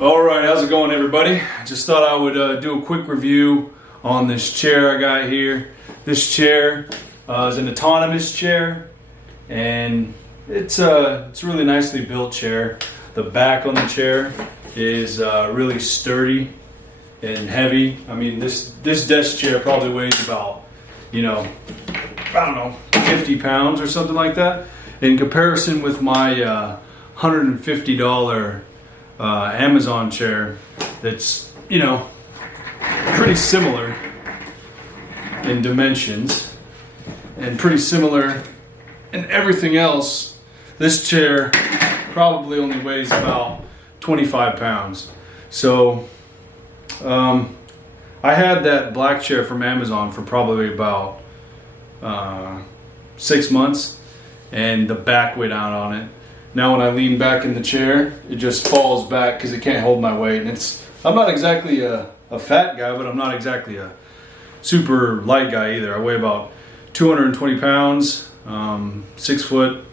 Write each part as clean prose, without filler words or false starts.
Alright, how's it going, everybody? Just thought I would do a quick review on this chair I got here. This chair is an autonomous chair, and it's a really nicely built chair. The back on the chair is really sturdy and heavy. I mean, this desk chair probably weighs about, I don't know, 50 pounds or something like that. In comparison with my $150 Amazon chair, that's pretty similar in dimensions and pretty similar in everything else. This chair probably only weighs about 25 pounds. So I had that black chair from Amazon for probably about 6 months, and the back weighed out on it. Now when I lean back in the chair, it just falls back because it can't hold my weight. And I'm not exactly a fat guy, but I'm not exactly a super light guy either. I weigh about 220 pounds, 6 foot.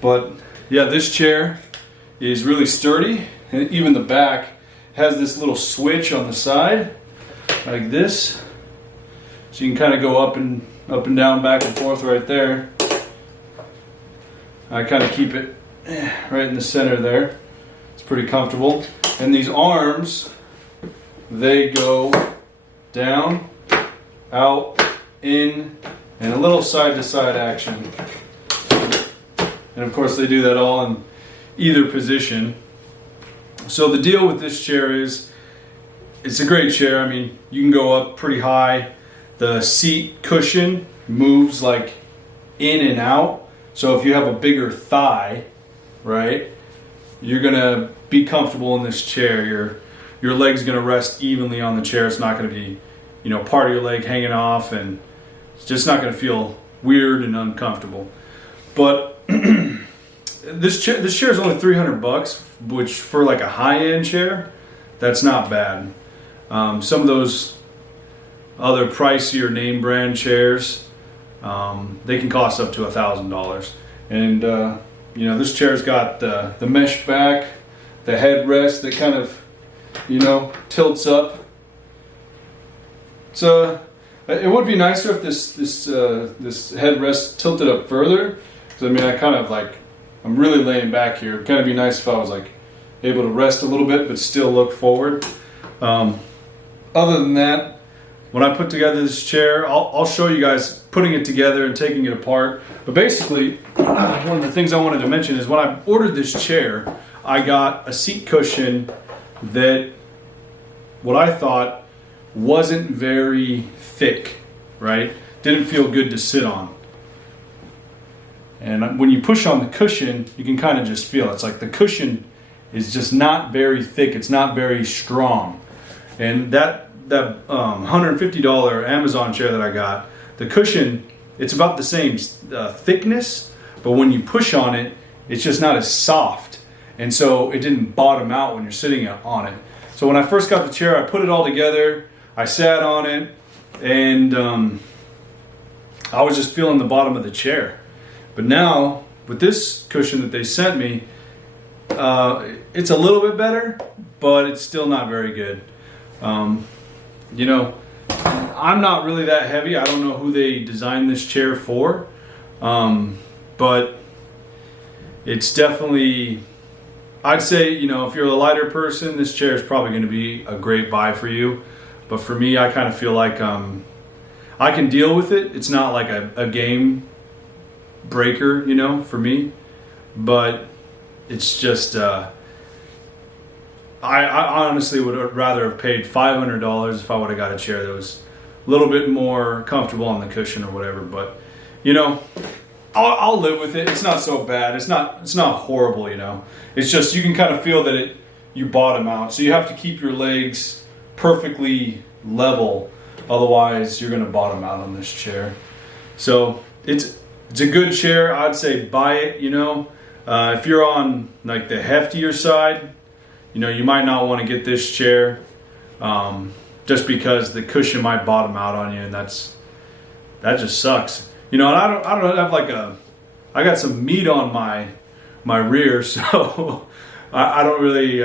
But yeah, this chair is really sturdy, and even the back has this little switch on the side, like this. So you can kind of go up and down, back and forth right there. I kind of keep it right in the center there. It's pretty comfortable. And these arms, they go down, out, in, and a little side-to-side action. And of course they do that all in either position. So the deal with this chair is, it's a great chair. I mean, you can go up pretty high. The seat cushion moves like in and out. So if you have a bigger thigh, right, you're gonna be comfortable in this chair. Your leg's gonna rest evenly on the chair. It's not gonna be, part of your leg hanging off, and it's just not gonna feel weird and uncomfortable. But this chair is only $300, which for like a high-end chair, that's not bad. Some of those other pricier name brand chairs, they can cost up to $1,000. And this chair's got the mesh back, the headrest that kind of tilts up. So it would be nicer if this headrest tilted up further, because I mean, I'm really laying back here. It'd kind of be nice if I was able to rest a little bit but still look forward. Other than that, when I put together this chair, I'll show you guys putting it together and taking it apart. But basically, one of the things I wanted to mention is when I ordered this chair, I got a seat cushion that what I thought wasn't very thick, right? Didn't feel good to sit on. And when you push on the cushion, you can kind of just feel it. It's like the cushion is just not very thick. It's not very strong. And that $150 Amazon chair that I got, the cushion, it's about the same thickness, but when you push on it, it's just not as soft. And so it didn't bottom out when you're sitting on it. So when I first got the chair, I put it all together, I sat on it, and I was just feeling the bottom of the chair. But now, with this cushion that they sent me, it's a little bit better, but it's still not very good. I'm not really that heavy. I don't know who they designed this chair for, but it's definitely, I'd say, if you're a lighter person, this chair is probably going to be a great buy for you. But for me, I kind of feel like I can deal with it. It's not like a game breaker, for me, but it's just I honestly would rather have paid $500 if I would have got a chair that was a little bit more comfortable on the cushion or whatever. But I'll live with it. It's not so bad. It's not horrible. It's just you can kind of feel that you bottom out. So you have to keep your legs perfectly level, otherwise you're going to bottom out on this chair. So it's a good chair. I'd say buy it. If you're on like the heftier side, you might not want to get this chair, just because the cushion might bottom out on you, and that just sucks. And I don't have I got some meat on my my rear, so I don't really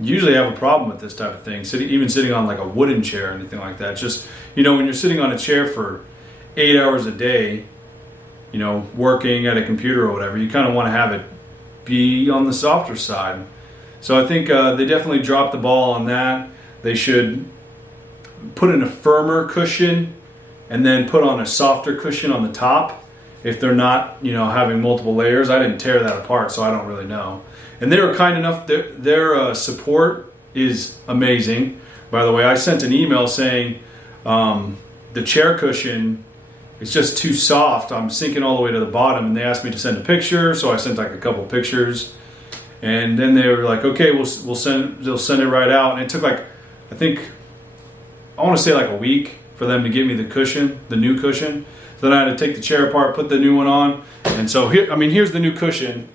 usually have a problem with this type of thing. Even sitting on like a wooden chair or anything like that. It's just, you know, when you're sitting on a chair for 8 hours a day, you know, working at a computer or whatever, you kind of want to have it be on the softer side. So I think they definitely dropped the ball on that. They should put in a firmer cushion and then put on a softer cushion on the top if they're not, you know, having multiple layers. I didn't tear that apart, so I don't really know. And they were kind enough, their support is amazing. By the way, I sent an email saying the chair cushion is just too soft. I'm sinking all the way to the bottom, and they asked me to send a picture, so I sent like a couple pictures. And then they were like, okay, they'll send it right out. And it took like, I think, I want to say like a week for them to get me the cushion, the new cushion. So then I had to take the chair apart, put the new one on. And so here, I mean, here's the new cushion.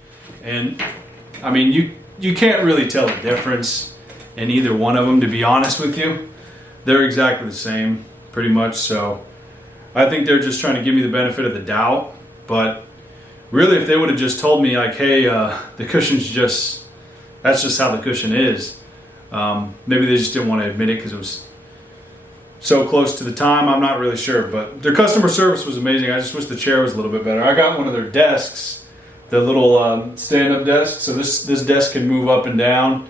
And I mean, you can't really tell the difference in either one of them, to be honest with you. They're exactly the same, pretty much. So I think they're just trying to give me the benefit of the doubt. But really, if they would have just told me like, hey, the cushion's just, that's just how the cushion is. Maybe they just didn't want to admit it because it was so close to the time. I'm not really sure, but their customer service was amazing. I just wish the chair was a little bit better. I got one of their desks, the little stand-up desk, so this desk can move up and down,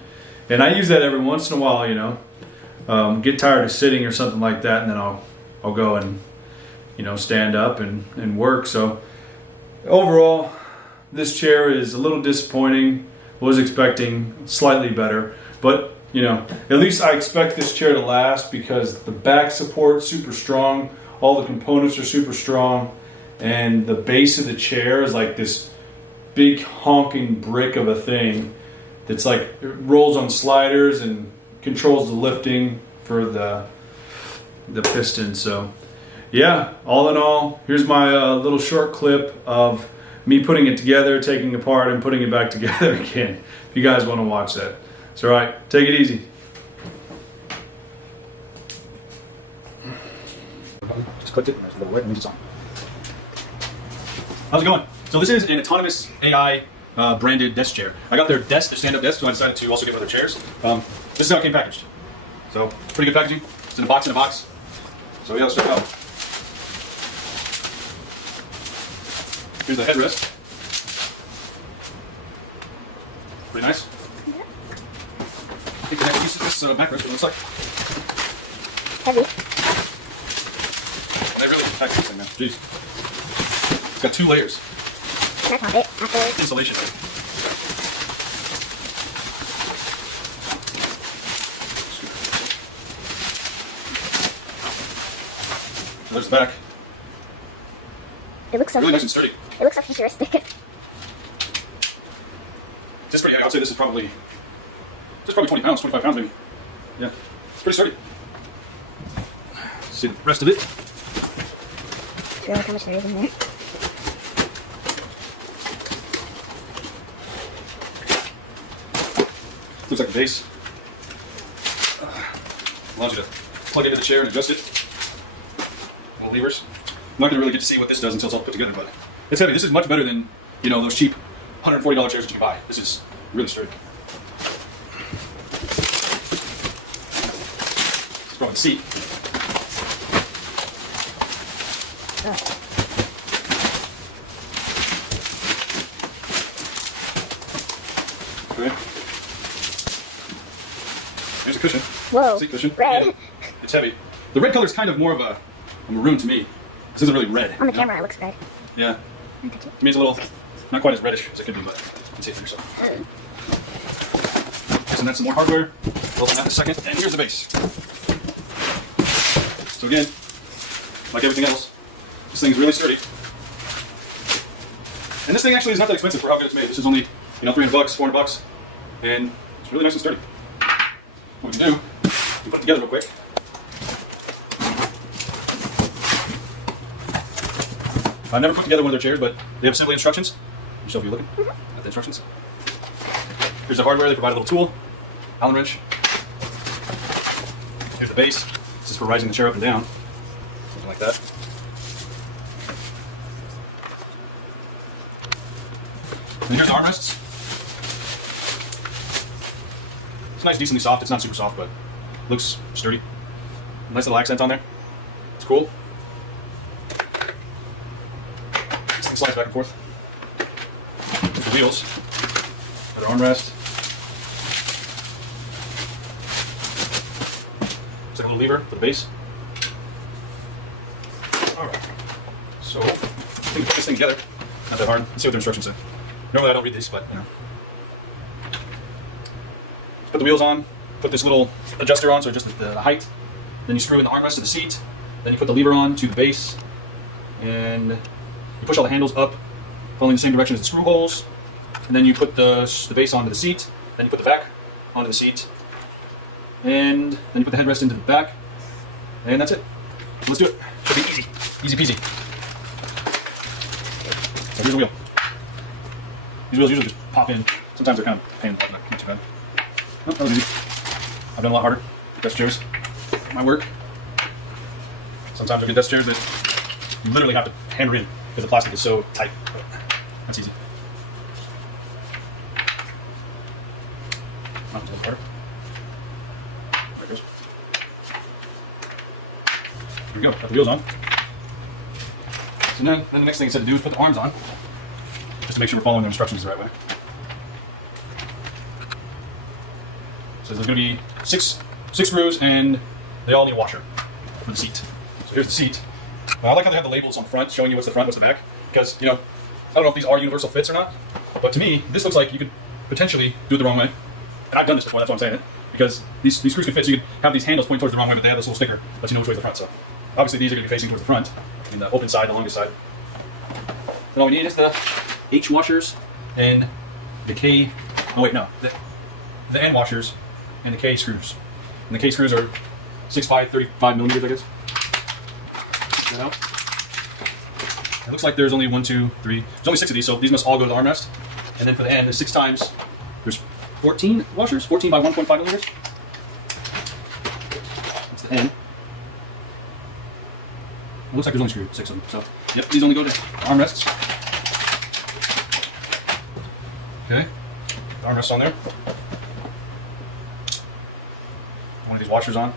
and I use that every once in a while, you know, get tired of sitting or something like that, and then I'll go and, you know, stand up and work. So overall, this chair is a little disappointing. Was expecting slightly better, but you know, at least I expect this chair to last because the back support super strong, all the components are super strong, and the base of the chair is like this big honking brick of a thing that's like, it rolls on sliders and controls the lifting for the piston. So yeah, all in all, here's my little short clip of me putting it together, taking it apart, and putting it back together again, if you guys want to watch that. It's all right. Take it easy. Just clicked it. There's a little red, and it's on. How's it going? So this is an autonomous AI branded desk chair. I got their desk, their stand-up desk, so I decided to also get one of their chairs. This is how it came packaged. So pretty good packaging. It's in a box. So yeah, let's check it out. Here's the headrest. Pretty nice. I think the next piece of this backrest, it looks like. Heavy. And they really packed this thing now. Jeez. It's got 2 layers. Can I pop it afterwards? Insulation. So there's the back. It looks so really nice and sturdy. It looks so futuristic. It's pretty heavy. I would say this is probably 20 pounds, 25 pounds maybe. Yeah, it's pretty sturdy. Let's see the rest of it. I feel like how much there is in there. Looks like a base. Allows you to plug into the chair and adjust it. Little levers. I'm not going to really get to see what this does until it's all put together, but it's heavy. This is much better than, you know, those cheap $140 chairs that you can buy. This is really sturdy. Let's probably see. Okay. There's a cushion. Whoa. Seat cushion. Red. Yeah. It's heavy. The red color is kind of more of a maroon to me. This isn't really red. On the camera, it looks red. Yeah. I mean, it's a little, not quite as reddish as it could be, but you can see it for yourself. And then some more hardware. We'll open that in a second. And here's the base. So again, like everything else, this thing's really sturdy. And this thing actually is not that expensive for how good it's made. This is only, you know, $300, $400, and it's really nice and sturdy. What we can do, we put it together real quick. I've never put together one of their chairs, but they have assembly instructions. Just show if you're looking at the instructions. Here's the hardware. They provide a little tool, Allen wrench. Here's the base. This is for rising the chair up and down, something like that. And here's the armrests. It's nice, decently soft. It's not super soft, but looks sturdy. Nice little accent on there. It's cool. This thing slides back and forth. There's the wheels. Got our armrest. It's like a little lever for the base. Alright. So, I think we put this thing together. Not that hard. Let's see what the instructions say. Normally I don't read these, but you know. Put the wheels on, put this little adjuster on, so just the height. Then you screw in the armrest to the seat. Then you put the lever on to the base. And you push all the handles up, following the same direction as the screw holes. And then you put the base onto the seat. Then you put the back onto the seat. And then you put the headrest into the back. And that's it. Let's do it. Should be easy. Easy peasy. So here's the wheel. These wheels usually just pop in. Sometimes they're kind of pain, but not too bad. Oh, that was easy. I've done a lot harder. Desk chairs. My work. Sometimes I get desk chairs that you literally have to hammer in because the plastic is so tight. But that's easy. Not too hard. There it goes. Here we go. Got the wheels on. So then the next thing it said to do is put the arms on, just to make sure we're following the instructions the right way. So there's going to be six screws, and they all need a washer for the seat. So here's the seat. I like how they have the labels on the front, showing you what's the front, what's the back, because, you know, I don't know if these are universal fits or not, but to me, this looks like you could potentially do it the wrong way. And I've done this before, that's why I'm saying it, because these screws can fit, so you could have these handles pointing towards the wrong way, but they have this little sticker that lets you know which way is the front. So obviously these are going to be facing towards the front, and the open side, the longest side. Then all we need is the H washers and the K, oh wait, no, the N washers and the K screws. And the K screws are 6'5", 35 millimeters, I guess. Check that out. It looks like there's only 1, 2, 3. There's only 6 of these, so these must all go to the armrest. And then for the N, there's 6 times. There's 14 washers, 14 by 1.5 millimeters. That's the N. It looks like there's only 6 of them. So, yep, these only go to armrests. Okay, the armrest on there. One of these washers on.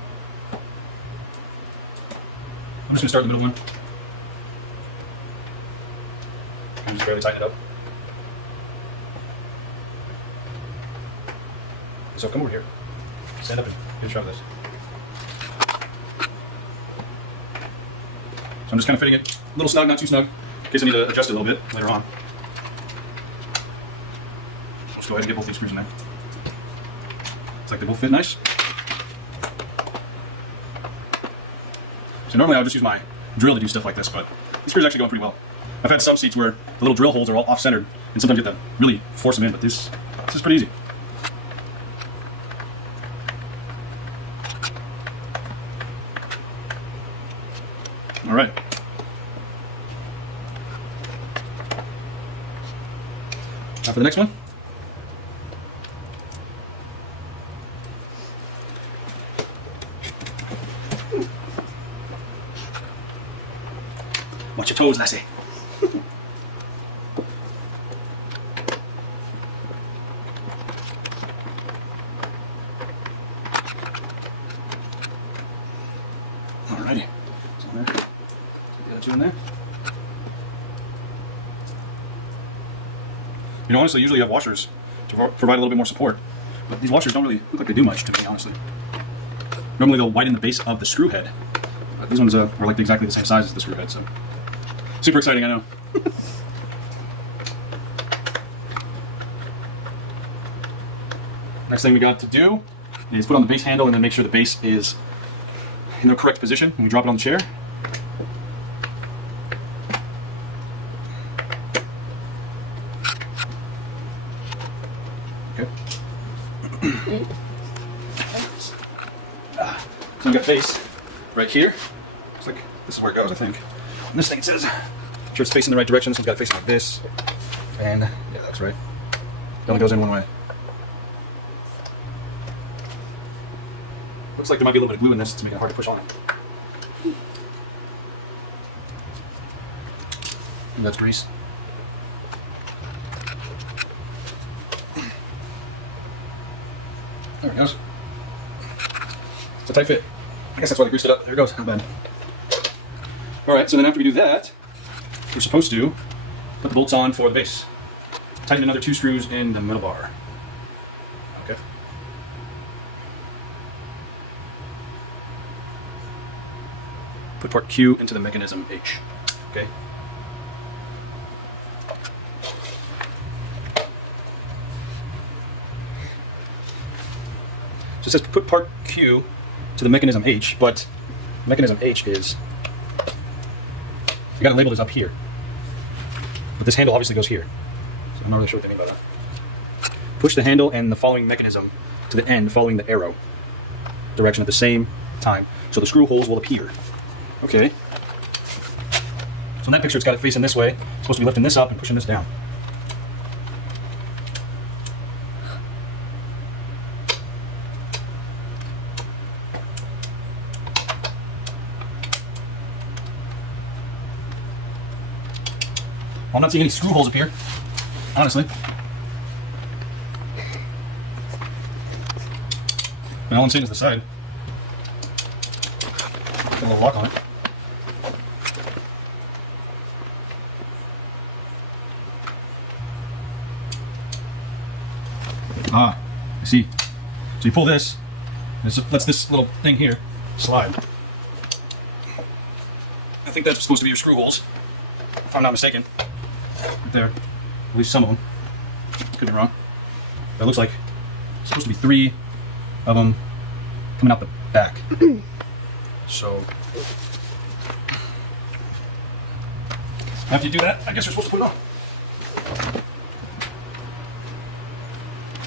I'm just going to start in the middle one. I'm just barely tighten it up. So come over here. Stand up and get a shot of this. So I'm just kind of fitting it a little snug, not too snug, in case I need to adjust it a little bit later on. Let's go ahead and get both these screws in there. Looks like they both fit nice. So normally I would just use my drill to do stuff like this, but these screws are actually going pretty well. I've had some seats where the little drill holes are all off-centered, and sometimes you have to really force them in, but this is pretty easy. All right. Now for the next one. Watch your toes, Lassie. Alrighty. So there. Take the other two in there. You know, honestly, usually you have washers to provide a little bit more support, but these washers don't really look like they do much to me, honestly. Normally they'll widen the base of the screw head, but these ones are like exactly the same size as the screw head, so super exciting, I know. Next thing we got to do is put on the base handle and then make sure the base is in the correct position when we drop it on the chair. Okay. So we got base right here. Looks like this is where it goes, I think. And this thing, it says, make sure it's facing the right direction. This one's got it facing like this. And yeah, that's right. It only goes in one way. Looks like there might be a little bit of glue in this to make it hard to push on. And that's grease. There it goes. It's a tight fit. I guess that's why they greased it up. There it goes. Not bad. All right, so then after we do that, we're supposed to put the bolts on for the base. Tighten another 2 screws in the middle bar. Okay. Put part Q into the mechanism H. Okay. So it says put part Q to the mechanism H, but mechanism H is, you gotta label this up here. But this handle obviously goes here. So I'm not really sure what they mean by that. Push the handle and the following mechanism to the end following the arrow direction at the same time, so the screw holes will appear. Okay. So in that picture it's got it facing this way. It's supposed to be lifting this up and pushing this down. I'm not seeing any screw holes up here, honestly. And all I'm seeing is the side. Got a little lock on it. Ah, I see. So you pull this, and it lets this little thing here slide. I think that's supposed to be your screw holes, if I'm not mistaken. Right there, at least some of them. Could be wrong. But it looks like it's supposed to be 3 of them coming out the back. So after you do that, I guess you're supposed to put it on.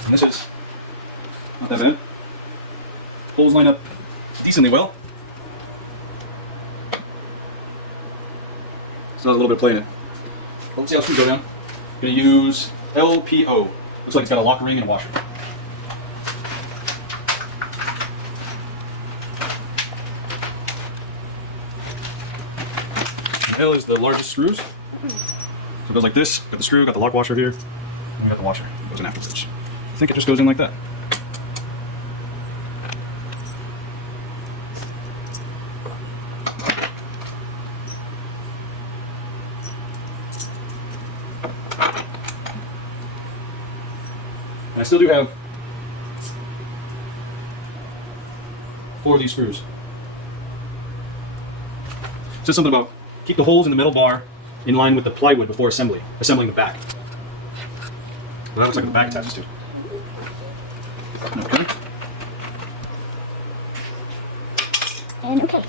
And this is not that bad. Holes line up decently well. So there's a little bit of play in it. Well, let's see how screws go down. I'm going to use LPO. Looks like it's got a lock ring and a washer. And L is the largest screws. So it goes like this. Got the screw, got the lock washer here, and we got the washer. It goes in afterwards. I think it just goes in like that. And I still do have 4 of these screws. It says something about keep the holes in the metal bar in line with the plywood before assembling the back. Well, that looks like the back attaches to it. Okay. And okay.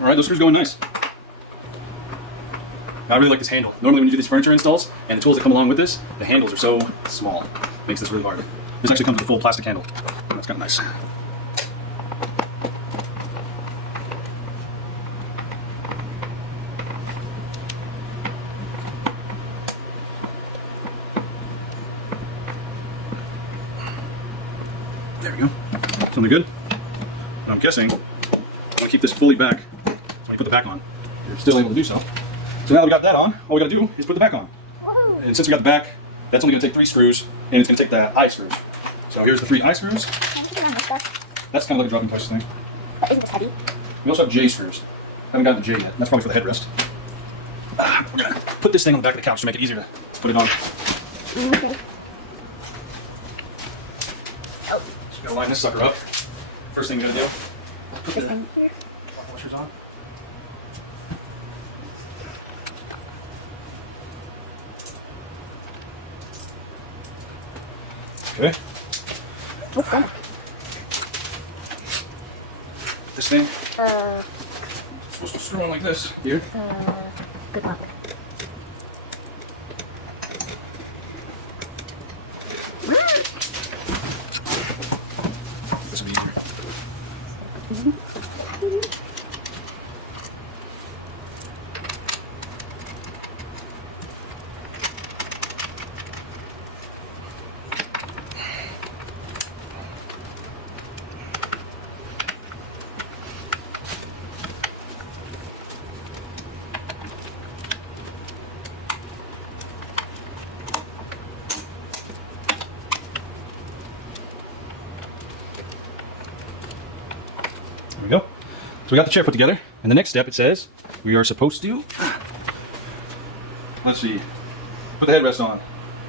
All right, those screws going nice. I really like this handle. Normally when you do these furniture installs and the tools that come along with this, the handles are so small. It makes this really hard. This actually comes with a full plastic handle. That's kind of nice. There we go. Something good. And I'm guessing I'm going to keep this fully back. So when you put the back on, you're still able to do so. So now that we got that on, all we got to do is put the back on. Whoa. And since we got the back, that's only going to take 3 screws, and it's going to take the eye screws. So here's the 3 eye screws. That's kind of like a dropping place thing. But isn't this heavy? We also have J screws. Haven't gotten the J yet. That's probably for the headrest. We're going to put this thing on the back of the couch to make it easier to put it on. Okay. So we got to line this sucker up. First thing we're going to do, put This the thing here. lock washers on. Okay. What's that? This thing supposed to screw on like this here. Good luck. This will be easier. There we go. So we got the chair put together, and the next step it says we are supposed to, let's see, put the headrest on.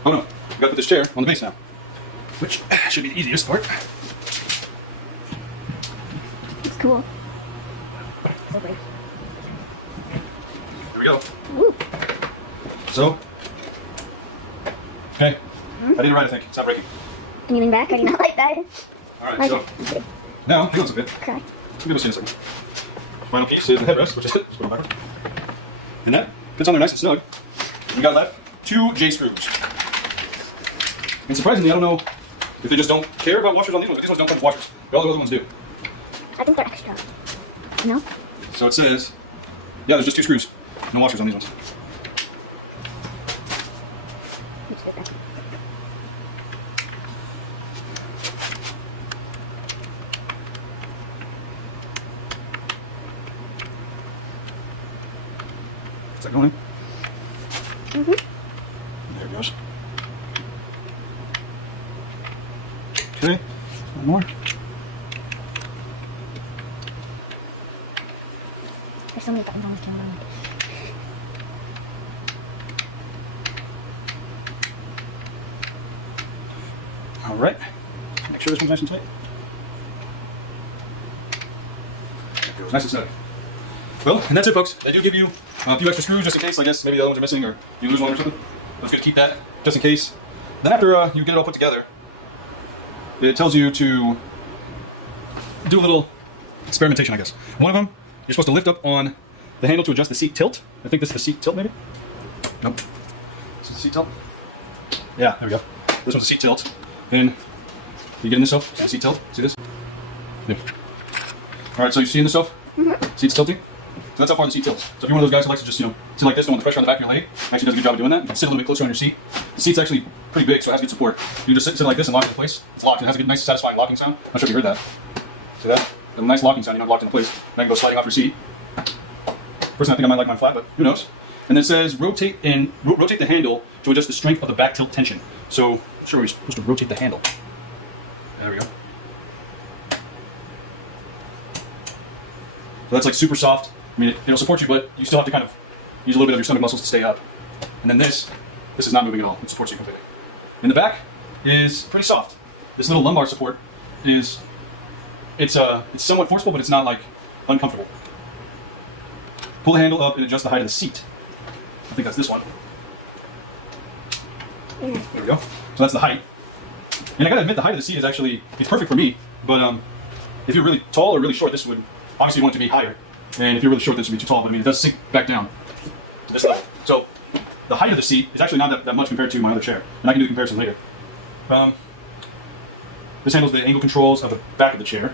Oh no, we got to put this chair on the base now, which should be the easiest part. It's cool. So weird. There we go. Woo. So, okay, I did it right, I think. It's not breaking. Can you lean back? Or do you not like that? All right, so now it looks a bit. Okay. Give us a second. Final piece is the headrest, which is it. Just put it backwards. And that fits on there nice and snug. We got left 2 J screws. And surprisingly, I don't know if they just don't care about washers on these ones, but these ones don't come with washers. But all the other ones do. I think they're extra. No? So it says, yeah, there's just 2 screws. No washers on these ones. Let's get that. Is that going in? Mm-hmm. There it goes. Okay, one more. There's so many buttons on this camera. All right. Make sure this one's nice and tight. There it goes, nice and snug. Well, and that's it, folks. They do give you a few extra screws just in case. I guess maybe the other ones are missing or you lose one or something. But it's good to keep that just in case. Then after you get it all put together, it tells you to do a little experimentation, I guess. One of them, you're supposed to lift up on the handle to adjust the seat tilt. I think this is the seat tilt, maybe? Nope. This is the seat tilt? Yeah, there we go. This one's the seat tilt. Then you get in this stuff. See the seat tilt? See this? Yeah. All right, so you see in this stuff? Mm-hmm. Seat's tilting? So that's how far the seat tilts. So if you're one of those guys who likes to just, sit like this, don't want the pressure on the back of your leg, actually does a good job of doing that. You can sit a little bit closer on your seat. The seat's actually pretty big, so it has good support. You can just sit like this and lock it in place. It's locked. It has a good, nice, satisfying locking sound. I'm not sure if you heard that. See that? A nice locking sound. You're not locked in place. And I can go sliding off your seat. Personally, I think I might like mine flat, but who knows? And then it says rotate the handle to adjust the strength of the back tilt tension. So, I'm sure we're supposed to rotate the handle. There we go. So that's like super soft. I mean, it'll support you, but you still have to kind of use a little bit of your stomach muscles to stay up. And then this is not moving at all. It supports you completely. In the back is pretty soft. This little lumbar support is, it's somewhat forceful, but it's not like uncomfortable. Pull the handle up and adjust the height of the seat. I think that's this one. There we go. So that's the height. And I gotta admit, the height of the seat is actually, it's perfect for me, but if you're really tall or really short, this would, obviously you want it to be higher. And if you're really short, this would be too tall, but I mean, it does sink back down to this level. So the height of the seat is actually not that much compared to my other chair. And I can do the comparison later. This handles the angle controls of the back of the chair.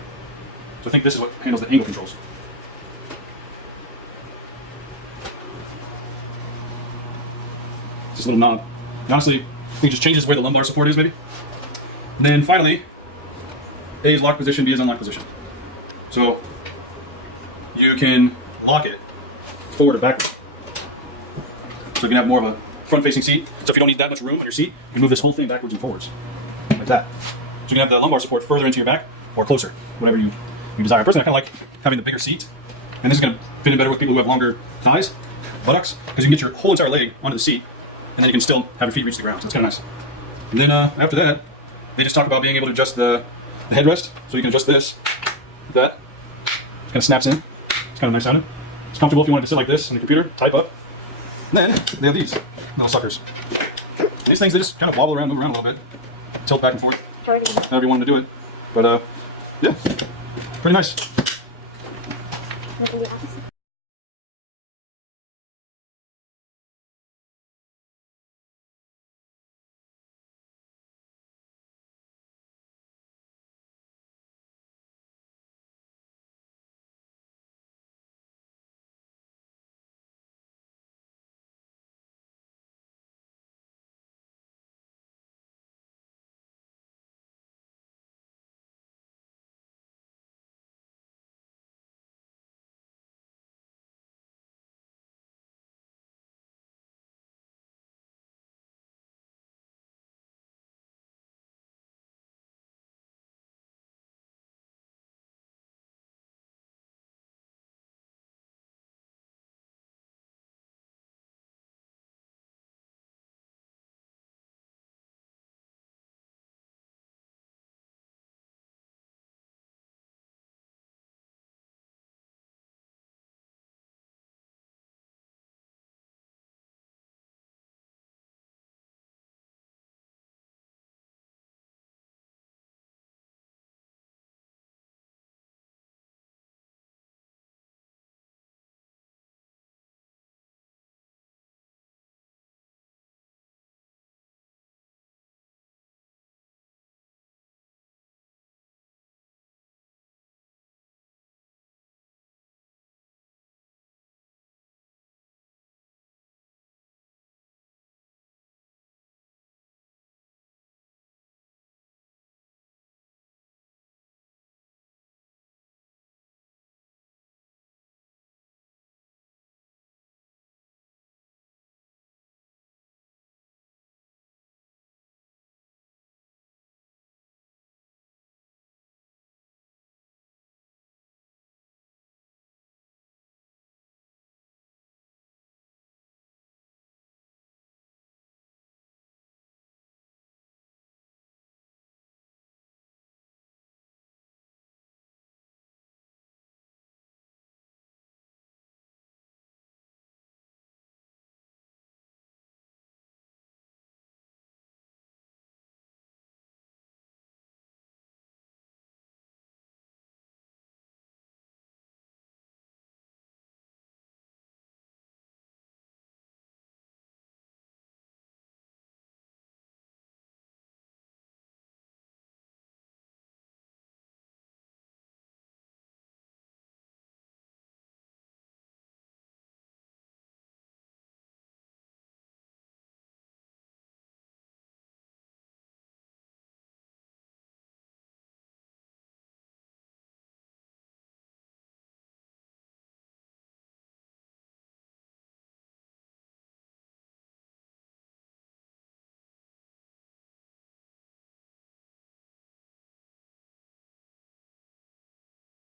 So I think this is what handles the angle controls. This little knob. And honestly, I think it just changes where the lumbar support is, maybe. And then finally, A is locked position, B is unlocked position. So you can lock it forward or backward. So you can have more of a front-facing seat. So if you don't need that much room on your seat, you can move this whole thing backwards and forwards, like that. So you can have the lumbar support further into your back or closer, whatever you desire. Personally, I kind of like having the bigger seat, and this is going to fit in better with people who have longer thighs, buttocks, because you can get your whole entire leg onto the seat, and then you can still have your feet reach the ground. So it's kind of nice. And then after that, they just talk about being able to adjust the headrest, so you can adjust this, like that. It kind of snaps in. It's kind of nice sounding. It's comfortable if you wanted to sit like this on the computer, type up. And then they have these little suckers. These things, they just kind of wobble around, move around a little bit, tilt back and forth, however you want to do it. But yeah, pretty nice.